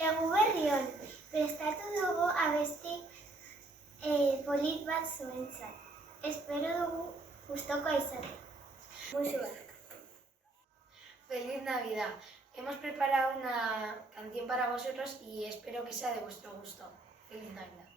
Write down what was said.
Eguberrion, prestatu dugu abesti polit bat zuentzat. Espero dugu gustokoa izatea. Musuak. Feliz Navidad. Hemos preparado una canción para vosotros y espero que sea de vuestro gusto. Feliz Navidad.